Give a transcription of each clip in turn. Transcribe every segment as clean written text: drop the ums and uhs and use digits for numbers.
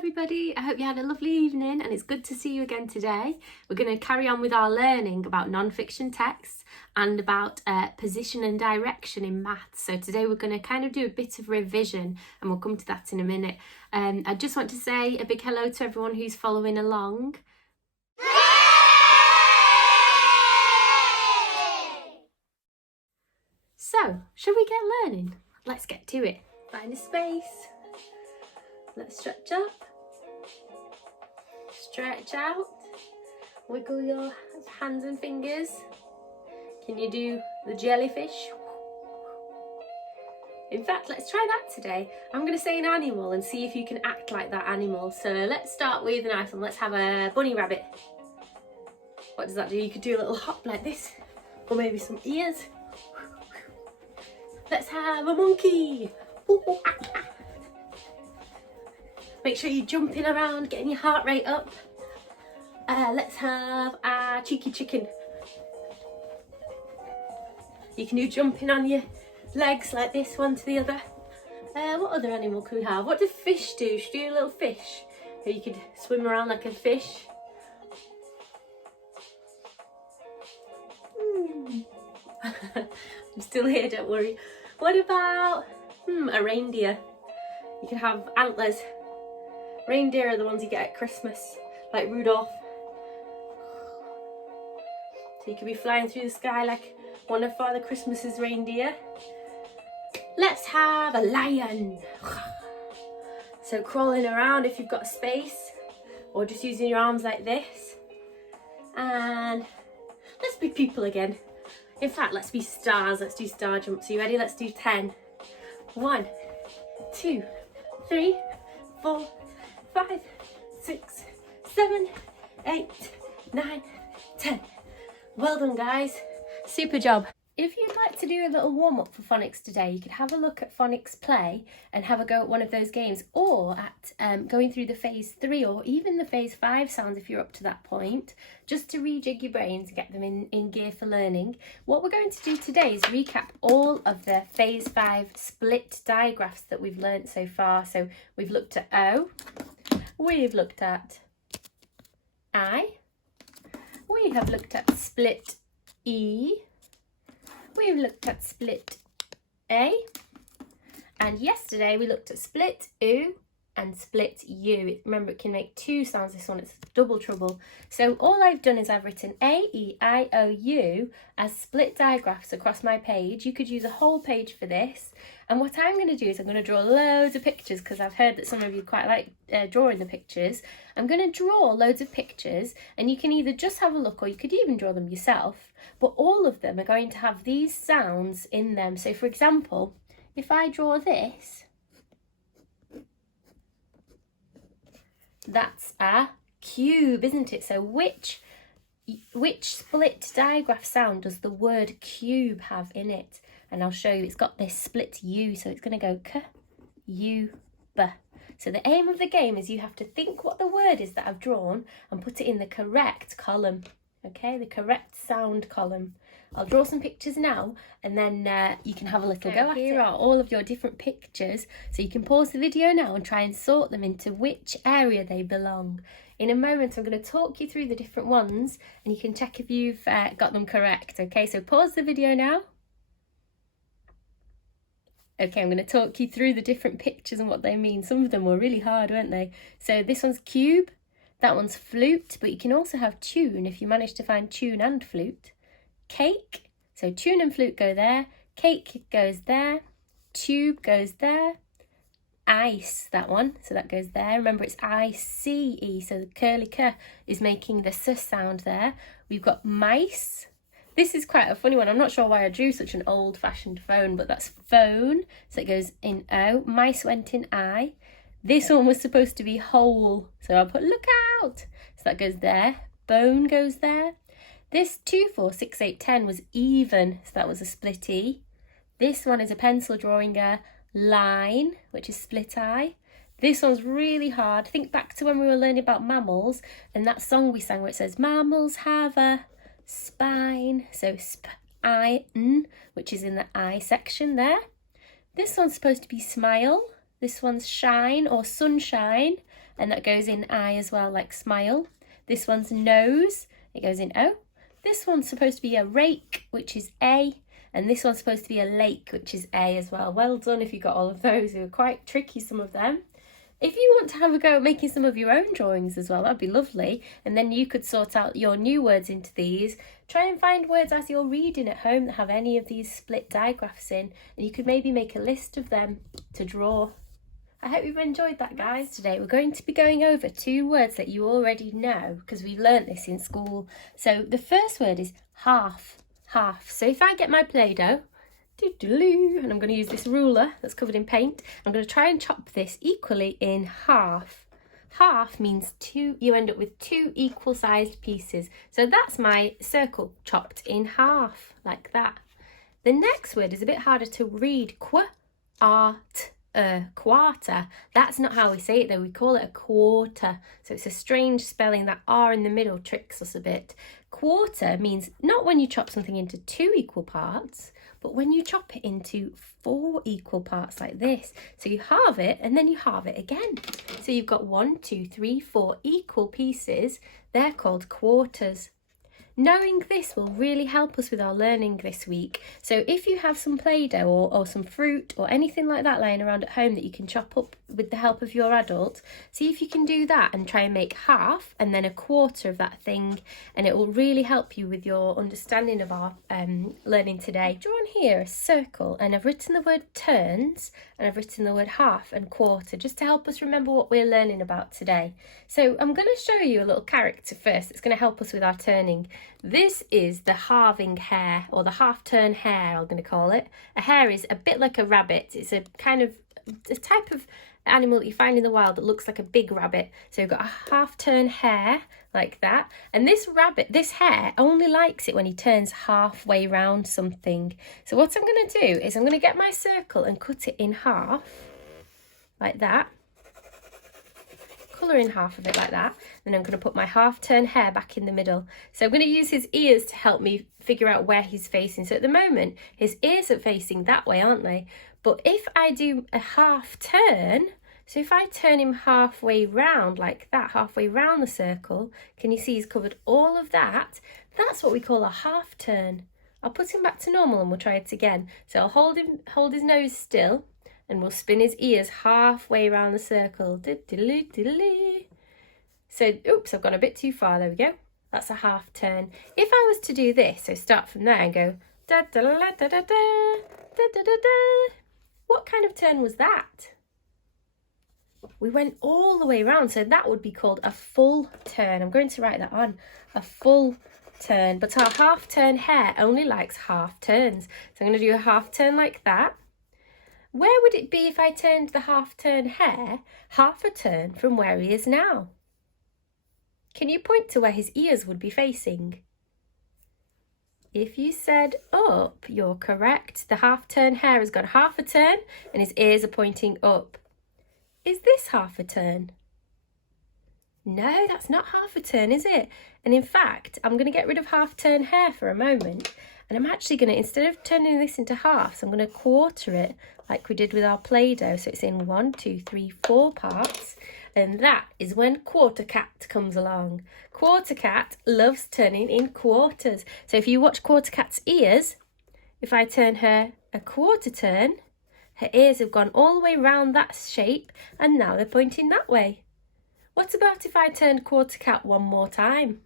everybody, I hope you had a lovely evening and it's good to see you again today. We're going to carry on with our learning about non-fiction texts and about position and direction in maths. So today we're going to kind of do a bit of revision and we'll come to that in a minute. I just want to say a big hello to everyone who's following along. So, shall we get learning? Let's get to it. Find a space. Let's stretch up. Stretch out. Wiggle your hands and fingers. Can you do the jellyfish? In fact, let's try that today. I'm going to say an animal and see if you can act like that animal. So let's start with a nice one. Let's have a bunny rabbit. What does that do? You could do a little hop like this. Or maybe some ears. Let's have a monkey. Make sure you're jumping around, getting your heart rate up. Let's have a cheeky chicken. You can do jumping on your legs like this, one to the other. What other animal could we have? What do fish do? Should you do a little fish? Or you could swim around like a fish. I'm still here, don't worry. What about a reindeer? You can have antlers. Reindeer are the ones you get at Christmas, like Rudolph. So you could be flying through the sky like one of Father Christmas's reindeer. Let's have a lion. So crawling around if you've got space, or just using your arms like this. And let's be people again. In fact, let's be stars. Let's do star jumps. Are you ready? Let's do 10. 1, 2, 3, 4, 5, 6, 7, 8, 9, 10. Well done, guys. Super job. If you'd like to do a little warm-up for phonics today, you could have a look at Phonics Play and have a go at one of those games, or at going through the phase 3 or even the phase 5 sounds if you're up to that point, just to rejig your brains and get them in gear for learning. What we're going to do today is recap all of the phase 5 split digraphs that we've learnt so far. So we've looked at O, we've looked at I, we have looked at split E, we've looked at split A, and yesterday we looked at split U and split U. Remember, it can make two sounds, this one, it's double trouble. So all I've done is I've written A, E, I, O, U as split digraphs across my page. You could use a whole page for this. And what I'm going to do is I'm going to draw loads of pictures, because I've heard that some of you quite like drawing the pictures. I'm going to draw loads of pictures, and you can either just have a look or you could even draw them yourself. But all of them are going to have these sounds in them. So for example, if I draw this, that's a cube, isn't it? So which split digraph sound does the word cube have in it? And I'll show you, it's got this split U, so it's going to go k, u, b. So the aim of the game is you have to think what the word is that I've drawn and put it in the correct column, okay, the correct sound column. I'll draw some pictures now, and then you can have a little go at it. Here are all of your different pictures, so you can pause the video now and try and sort them into which area they belong. In a moment, I'm going to talk you through the different ones, and you can check if you've got them correct, okay? So pause the video now. Okay, I'm going to talk you through the different pictures and what they mean. Some of them were really hard, weren't they? So this one's cube, that one's flute, but you can also have tune if you manage to find tune and flute. Cake, so tune and flute go there, cake goes there, tube goes there, ice, that one, so that goes there. Remember, it's I-C-E, so the curly K is making the S sound there. We've got mice. This is quite a funny one. I'm not sure why I drew such an old-fashioned phone, but that's phone, so it goes in O. Mice went in I. This one was supposed to be whole, so I'll put look out, so that goes there. Bone goes there. This 2, 4, 6, 8, 10 was even, so that was a split E. This one is a pencil drawing a line, which is split I. This one's really hard. Think back to when we were learning about mammals and that song we sang where it says mammals have a spine, so sp-I-N, which is in the I section there. This one's supposed to be smile. This one's shine or sunshine, and that goes in I as well, like smile. This one's nose, it goes in O. This one's supposed to be a rake, which is A, and this one's supposed to be a lake, which is A as well. Well done if you got all of those. They were quite tricky, some of them. If you want to have a go at making some of your own drawings as well, that'd be lovely. And then you could sort out your new words into these. Try and find words as you're reading at home that have any of these split digraphs in, and you could maybe make a list of them to draw. I hope you've enjoyed that, guys. Today we're going to be going over 2 words that you already know because we've learnt this in school. So the first word is half, half. So if I get my Play-Doh, and I'm going to use this ruler that's covered in paint, I'm going to try and chop this equally in half. Half means 2, you end up with 2 equal sized pieces. So that's my circle chopped in half, like that. The next word is a bit harder to read, quarter. That's not how we say it though, we call it a quarter. So it's a strange spelling, that R in the middle tricks us a bit. Quarter means not when you chop something into 2 equal parts, but when you chop it into 4 equal parts like this. So you halve it and then you halve it again. So you've got 1, 2, 3, 4 equal pieces. They're called quarters. Knowing this will really help us with our learning this week. So if you have some Play-Doh or some fruit or anything like that lying around at home that you can chop up with the help of your adult, see if you can do that and try and make half and then a quarter of that thing, and it will really help you with your understanding of our learning today. Drawn here a circle, and I've written the word turns and I've written the word half and quarter just to help us remember what we're learning about today. So I'm going to show you a little character first. It's going to help us with our turning. This is the halving hare, or the half-turn hare, I'm going to call it. A hare is a bit like a rabbit. It's a kind of a type of animal that you find in the wild that looks like a big rabbit. So you've got a half-turn hare like that. And this hare only likes it when he turns halfway round something. So what I'm going to do is I'm going to get my circle and cut it in half like that. Colour in half of it like that, then I'm going to put my half-turn hare back in the middle. So I'm going to use his ears to help me figure out where he's facing. So at the moment his ears are facing that way, aren't they? But if I do a half turn, so if I turn him halfway round like that, halfway round the circle, can you see he's covered all of that? That's what we call a half turn. I'll put him back to normal and we'll try it again. So I'll hold his nose still, and we'll spin his ears halfway around the circle. So, oops, I've gone a bit too far. There we go. That's a half turn. If I was to do this, so start from there and go da da da da da da da da da. What kind of turn was that? We went all the way around, so that would be called a full turn. I'm going to write that on, a full turn. But our half turn hare only likes half turns. So I'm going to do a half turn like that. Where would it be if I turned the half-turn hare half a turn from where he is now? Can you point to where his ears would be facing? If you said up, you're correct. The half-turn hare has got half a turn and his ears are pointing up. Is this half a turn? No, that's not half a turn, is it? And in fact, I'm going to get rid of half-turn hare for a moment. And I'm actually going to, instead of turning this into halves, I'm going to quarter it like we did with our Play-Doh. So it's in 1, 2, 3, 4 parts. And that is when Quarter Cat comes along. Quarter Cat loves turning in quarters. So if you watch Quarter Cat's ears, if I turn her a quarter turn, her ears have gone all the way round that shape and now they're pointing that way. What about if I turned Quarter Cat one more time?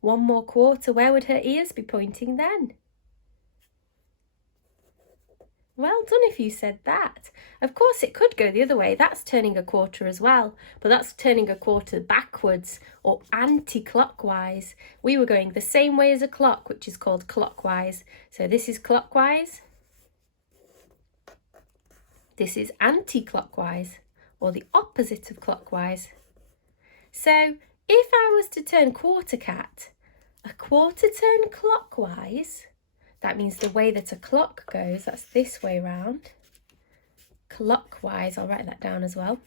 One more quarter, where would her ears be pointing then? Well done if you said that. Of course it could go the other way, that's turning a quarter as well, but that's turning a quarter backwards or anti-clockwise. We were going the same way as a clock, which is called clockwise. So this is clockwise, this is anti-clockwise, or the opposite of clockwise. So if I was to turn Quarter Cat a quarter turn clockwise, that means the way that a clock goes, that's this way round. Clockwise, I'll write that down as well.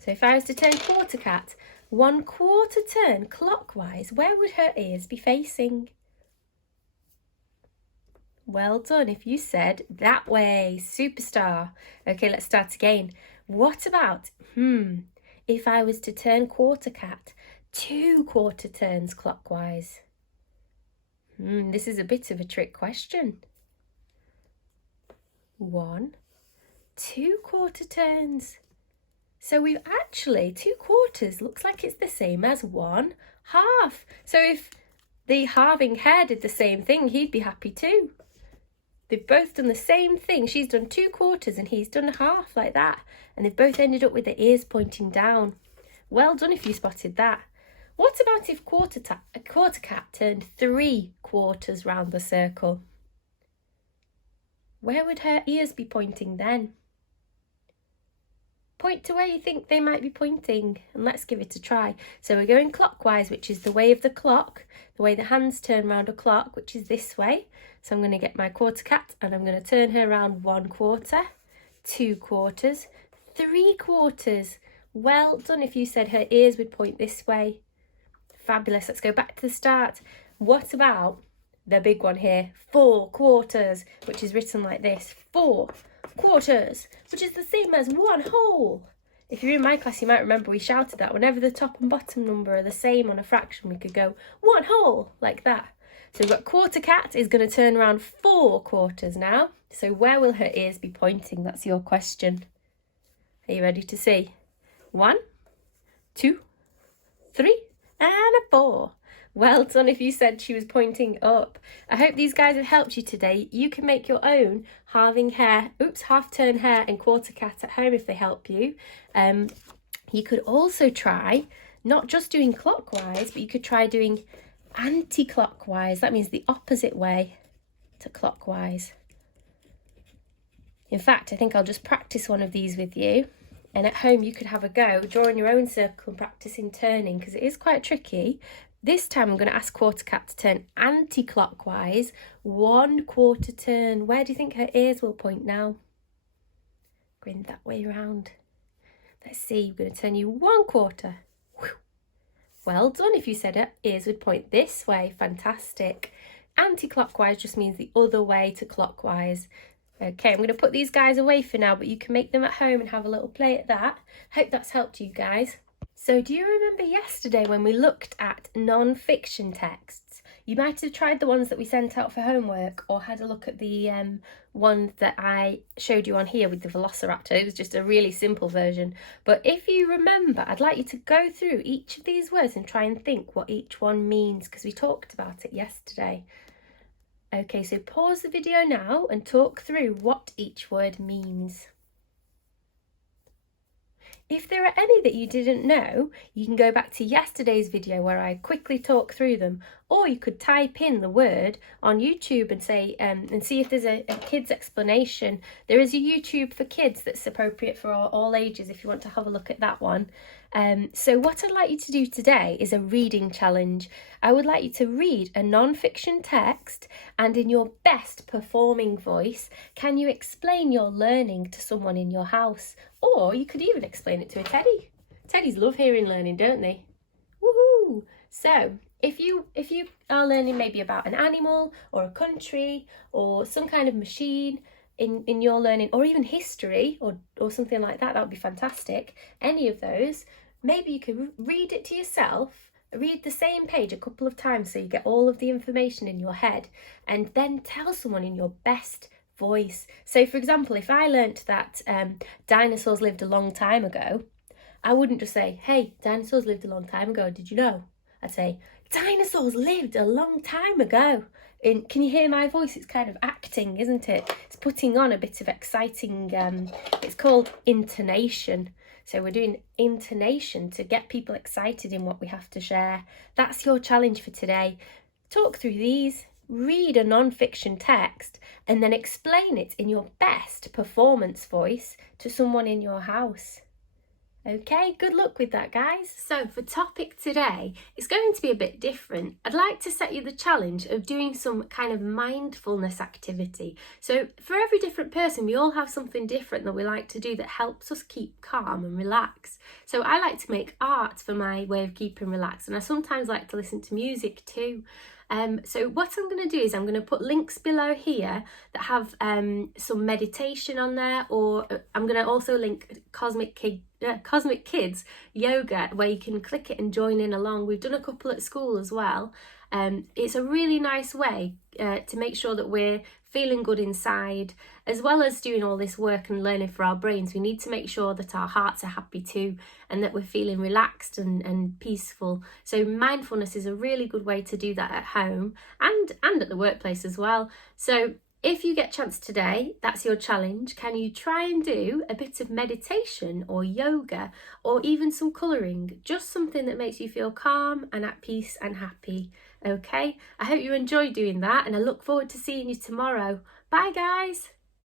So if I was to turn Quarter Cat 1/4 turn clockwise, where would her ears be facing? Well done if you said that way, superstar. Okay, let's start again. What about, if I was to turn quarter cat 2 quarter turns clockwise? This is a bit of a trick question. 1, 2 quarter turns. So we've actually, 2 quarters looks like it's the same as 1 half. So if the halving hare did the same thing, he'd be happy too. They've both done the same thing. She's done 2 quarters and he's done a half, like that. And they've both ended up with their ears pointing down. Well done if you spotted that. What about if quarter cat turned 3 quarters round the circle? Where would her ears be pointing then? Point to where you think they might be pointing and let's give it a try. So we're going clockwise, which is the way of the clock, the way the hands turn round a clock, which is this way. So I'm going to get my quarter cat and I'm going to turn her around 1 quarter, 2 quarters, 3 quarters. Well done if you said her ears would point this way. Fabulous. Let's go back to the start. What about the big one here? 4 quarters, which is written like this. 4 quarters, which is the same as 1 whole. If you're in my class, you might remember we shouted that whenever the top and bottom number are the same on a fraction, we could go 1 whole, like that. So we've got quarter cat is going to turn around 4 quarters now. So where will her ears be pointing? That's your question. Are you ready to see? 1, 2, 3, and a 4. Well done if you said she was pointing up. I hope these guys have helped you today. You can make your own half turn hare and quarter cat at home if they help you. You could also try not just doing clockwise, but you could try doing anti-clockwise. That means the opposite way to clockwise. In fact, I think I'll just practice one of these with you. And at home you could have a go, drawing your own circle and practicing turning, because it is quite tricky. This time I'm going to ask quarter cat to turn anti-clockwise, 1 quarter turn. Where do you think her ears will point now? Going that way round. Let's see, I'm going to turn you 1 quarter. Whew. Well done if you said her ears would point this way. Fantastic. Anti-clockwise just means the other way to clockwise. Okay, I'm going to put these guys away for now, but you can make them at home and have a little play at that. Hope that's helped you guys. So do you remember yesterday when we looked at non-fiction texts? You might have tried the ones that we sent out for homework or had a look at the one that I showed you on here with the velociraptor. It was just a really simple version. But if you remember, I'd like you to go through each of these words and try and think what each one means, because we talked about it yesterday. Okay, so pause the video now and talk through what each word means. If there are any that you didn't know, you can go back to yesterday's video where I quickly talk through them, or you could type in the word on YouTube and say and see if there's a kid's explanation. There is a YouTube for kids that's appropriate for all ages if you want to have a look at that one. So what I'd like you to do today is a reading challenge. I would like you to read a non-fiction text, and in your best performing voice, can you explain your learning to someone in your house? Or you could even explain it to a teddy. Teddies love hearing learning, don't they? Woohoo! So if you are learning maybe about an animal or a country or some kind of machine in your learning, or even history or something like that, that would be fantastic. Any of those, maybe you could read it to yourself, read the same page a couple of times so you get all of the information in your head, and then tell someone in your best voice. So for example, if I learnt that dinosaurs lived a long time ago, I wouldn't just say, hey, dinosaurs lived a long time ago, did you know? I'd say, dinosaurs lived a long time ago. Can you hear my voice? It's kind of acting, isn't it? It's putting on a bit of exciting, it's called intonation. So we're doing intonation to get people excited in what we have to share. That's your challenge for today. Talk through these, read a non-fiction text, and then explain it in your best performance voice to someone in your house. Okay, good luck with that, guys. So for topic today, it's going to be a bit different. I'd like to set you the challenge of doing some kind of mindfulness activity. So for every different person, we all have something different that we like to do that helps us keep calm and relax. So I like to make art for my way of keeping relaxed, and I sometimes like to listen to music too. So what I'm going to do is I'm going to put links below here that have some meditation on there, or I'm going to also link Cosmic Kids yoga, where you can click it and join in along. We've done a couple at school as well. It's a really nice way to make sure that we're feeling good inside, as well as doing all this work and learning for our brains. We need to make sure that our hearts are happy too, and that we're feeling relaxed and peaceful. So mindfulness is a really good way to do that at home and at the workplace as well. So if you get a chance today, that's your challenge. Can you try and do a bit of meditation or yoga, or even some colouring? Just something that makes you feel calm and at peace and happy. Okay, I hope you enjoy doing that, and I look forward to seeing you tomorrow. Bye guys.